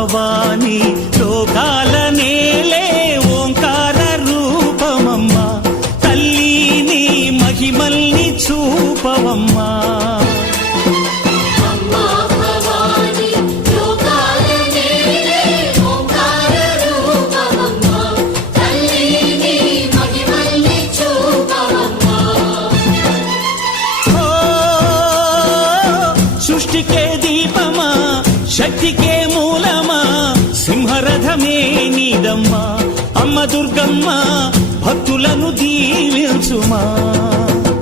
భవాని లోకాల నేలే ఓంకార రూపమమ్మా తల్లి నీ మహిమల్ని చూపవమ్మా సృష్టికే దీపమా శక్తికే మూలమా సింహరథమే నీదమ్మా అమ్మ దుర్గమ్మ భక్తులను దీవించుమా